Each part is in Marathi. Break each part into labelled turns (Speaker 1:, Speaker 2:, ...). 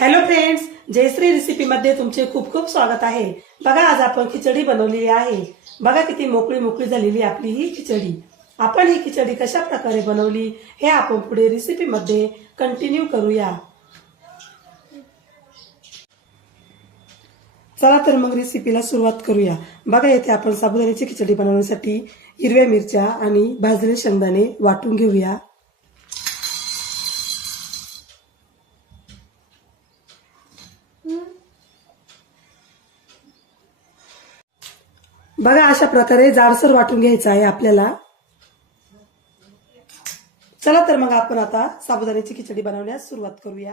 Speaker 1: हॅलो फ्रेंड्स जयश्री रेसिपीमध्ये तुमचे खूप खूप स्वागत आहे. बघा आज आपण खिचडी बनवलेली आहे. बघा किती मोकळी मोकळी झालेली आपली ही खिचडी. आपण ही खिचडी कशा प्रकारे बनवली हे आपण पुढे रेसिपीमध्ये कंटिन्यू करूया. चला तर मग रेसिपीला सुरुवात करूया. बघा येथे आपण साबुदाण्याची खिचडी बनवण्यासाठी हिरव्या मिरच्या आणि भाजलेले शेंगदाणे वाटून घेऊया. बघा अशा प्रकारे जाडसर वाटून घ्यायचं आहे आपल्याला. चला तर मग आपण आता साबुदाण्याची खिचडी बनवण्यास सुरुवात करूया.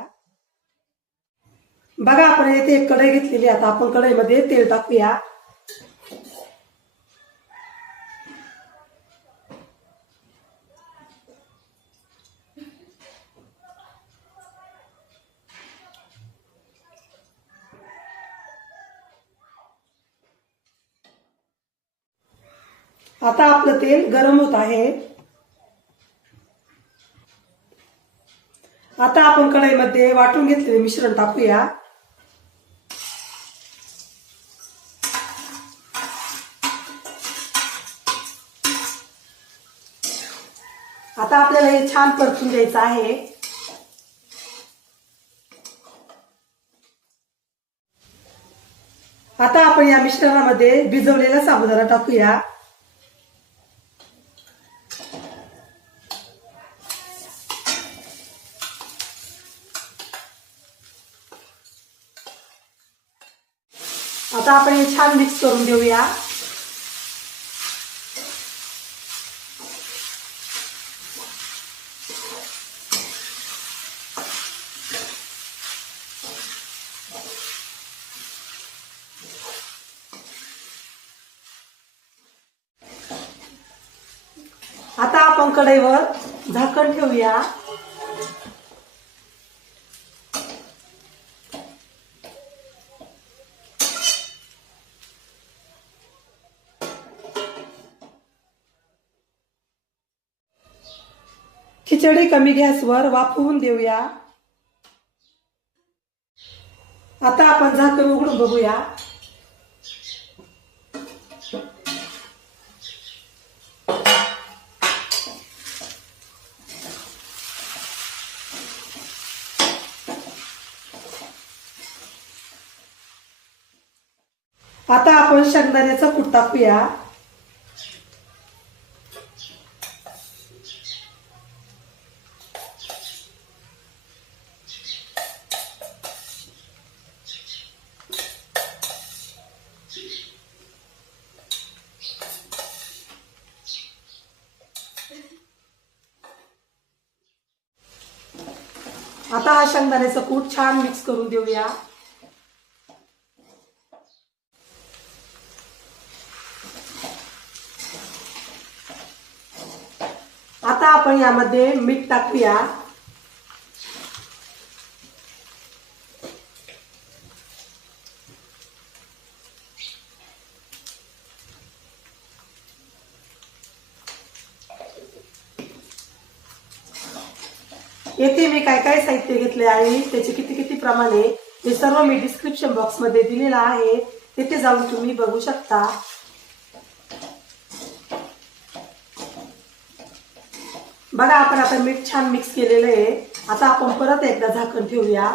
Speaker 1: बघा आपण येथे एक कढई घेतलेली आता आपण कढईमध्ये तेल टाकूया. आता आपलं तेल गरम होत आहे. आता आपण कढईमध्ये वाटून घेतलेले मिश्रण टाकूया. आता आपल्याला हे छान परतून द्यायचं आहे. आता आपण या मिश्रणामध्ये भिजवलेला साबुदाणा टाकूया. आता आपण हे छान मिक्स करून घेऊया. आता आपण कढईवर झाकण ठेवूया. खिचडी कमी गॅसवर वाफवून देऊया. आता आपण झाकण उघडून बघूया. आता आपण शेंगदाण्याचा कूट टाकूया. आता हा शेंगदाण्याचा कूट छान मिक्स करून देऊया. आता आपण यामध्ये मीठ टाकूया. येथे मी काय काय साहित्य घेतले आहे त्याचे किती किती प्रमाणे हे सर्व मी डिस्क्रिप्शन बॉक्समध्ये दिलेलं आहे. तिथे जाऊन तुम्ही बघू शकता. बघा आपण आता मीठ छान मिक्स केलेलं आहे. आता आपण परत एकदा झाकण ठेवूया.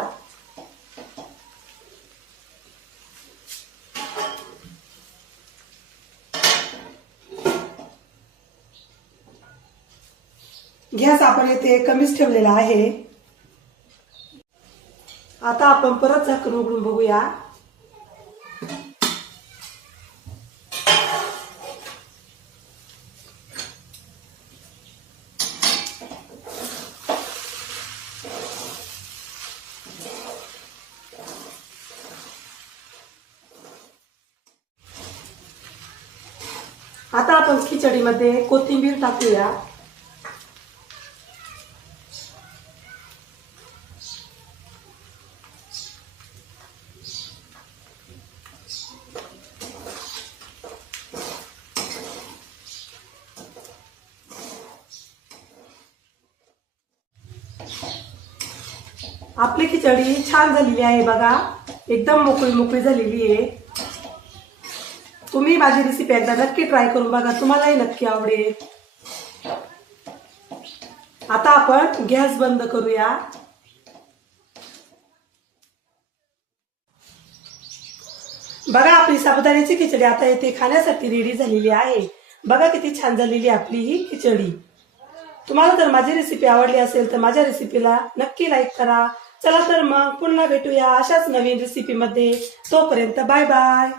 Speaker 1: गॅस आपण येथे कमीच ठेवलेला आहे. आता आपण परत झाकण उघडून बघूया. आता आपण खिचडीमध्ये कोथिंबीर टाकूया. आपली खिचडी छान झालेली आहे बघा. एकदम मोकळी मोकळी झालेली आहे. तुम्ही माझी रेसिपी एकदा नक्की ट्राय करून बघा. तुम्हालाही नक्की आवडेल. आता आपण गॅस बंद करूया. बघा आपली साबुदाण्याची खिचडी आता येथे खाण्यासाठी रेडी झालेली आहे. बघा किती छान झालेली आपली ही खिचडी. तुम्हाला जर माझी रेसिपी आवडली असेल तर माझ्या रेसिपीला नक्की लाईक करा. चला तर मग पुन्हा भेटूया अशाच नवीन रेसिपीमध्ये तोपर्यंत बाय बाय